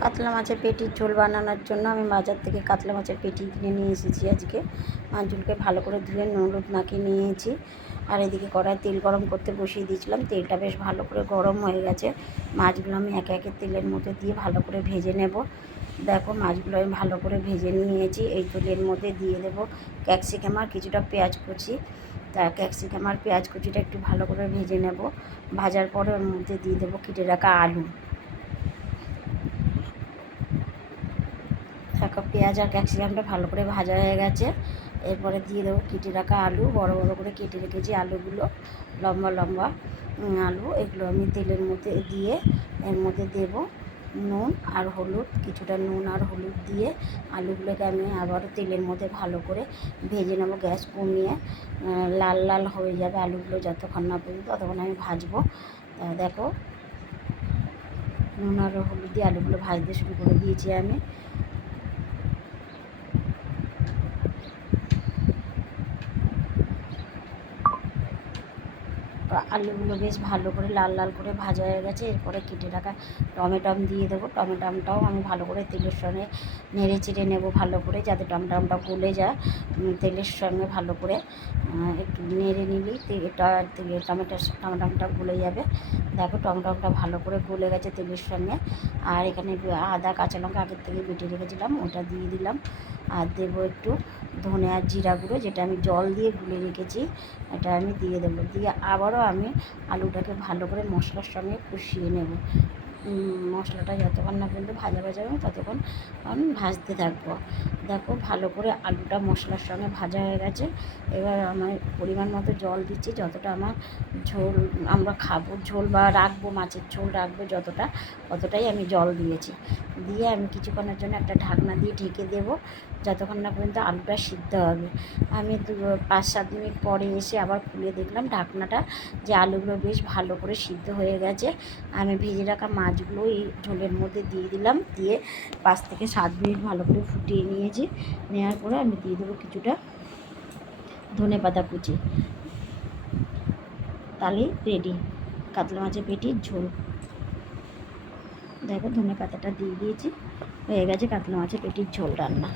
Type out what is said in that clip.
কাতলা মাছের পেটির ঝোল বানানোর জন্য আমি বাজার থেকে কাতলা মাছের পেটি কিনে নিয়ে এসেছি আজকে। মাছগুলোকে ভালো করে ধুয়ে হলুদ মাখিয়ে নিয়েছি। আর এদিকে কড়ায় তেল গরম করতে বসিয়ে দিয়েছিলাম। তেলটা বেশ ভালো করে গরম হয়ে গেছে। মাছগুলো আমি একে একে তেলের মধ্যে দিয়ে ভালো করে ভেজে নেব। দেখো মাছগুলো আমি ভালো করে ভেজে নিয়েছি। এই তেলের মধ্যে দিয়ে দেবো ক্যাপসিকাম আর কিছুটা পেঁয়াজ কুচি। তা ক্যাপসিকাম আর পেঁয়াজ কুচিটা একটু ভালো করে ভেজে নেব। ভাজার পরে ওর মধ্যে দিয়ে দেবো কেটে রাখা আলু। দেখো পেঁয়াজ আর ক্যাপসিকামটা ভালো করে ভাজা হয়ে গেছে। এরপরে দিয়ে দেবো কেটে রাখা আলু, বড় বড় করে কেটে রেখেছি আলুগুলো, লম্বা লম্বা আলু, এগুলো আমি তেলের মধ্যে দিয়ে, এর মধ্যে দেব নুন আর হলুদ, কিছুটা নুন আর হলুদ দিয়ে আলুগুলোকে আমি আবারও তেলের মধ্যে ভালো করে ভেজে নেব গ্যাস কমিয়ে। লাল লাল হয়ে যাবে আলুগুলো যতক্ষণ না পর্যন্ত ততক্ষণ আমি ভাজবো। দেখো, নুন আর হলুদ দিয়ে আলুগুলো ভাজতে শুরু করে দিয়েছি আমি। আলুগুলো বেশ ভালো করে লাল লাল করে ভাজা হয়ে গেছে। এরপরে কেটে রাখা টমেটম দিয়ে দেবো। টমেটমটাও আমি ভালো করে তেলের সঙ্গে নেড়ে চেড়ে নেব ভালো করে, যাতে টমেটমটা গলে যায়। তেলের সঙ্গে ভালো করে একটু নেড়ে নিলেই টমেটো, টমেটমটা গলে যাবে। দেখো টমেটমটা ভালো করে গলে গেছে তেলের সঙ্গে। আর এখানে আদা, কাঁচা লঙ্কা আগের থেকে বেটে রেখেছিলাম, ওটা দিয়ে দিলাম। আর দেবো একটু ধনে আর জিরা গুঁড়ো, যেটা আমি জল দিয়ে গুলে রেখেছি, এটা আমি দিয়ে দেবো। দিয়ে আবারও আমি আলুটাকে ভালো করে মশলার সঙ্গে কষিয়ে নেব। মশলাটা যতক্ষণ না পর্যন্ত ভাজা ভাজা হবে ততক্ষণ আমি ভাজতে থাকব। দেখো ভালো করে আলুটা মশলার সঙ্গে ভাজা হয়ে গেছে। এবার আমার পরিমাণ মতো জল দিচ্ছি, যতটা আমার ঝোল আমরা খাব, ঝোল বা রাখব, মাছের ঝোল রাখব যতটা, ততটাই আমি জল দিয়েছি। দিয়ে আমি কিছুক্ষণের জন্য একটা ঢাকনা দিয়ে ঢেকে দেবো, যতক্ষণ না পর্যন্ত আলুটা সিদ্ধ হবে। আমি পাঁচ, সাত মিনিট পরে এসে আবার খুলে দেখলাম ঢাকনাটা যে আলুগুলো বেশ ভালো করে সিদ্ধ হয়ে গেছে। আমি ভেজে রাখা মাছগুলো এই ঝোলের মধ্যে দিয়ে দিলাম। দিয়ে পাঁচ থেকে সাত মিনিট ভালো করে ফুটিয়ে নিয়েছি। নেওয়ার পরে আমি দিয়ে দেবো কিছুটা ধনে পাতা কুচি। তাহলে রেডি কাতলা মাছের পেটির ঝোল। দেখো ধনে পাতাটা দিয়ে দিয়েছি। হয়ে গেছে কাতলা মাছের পেটির ঝোল রান্না।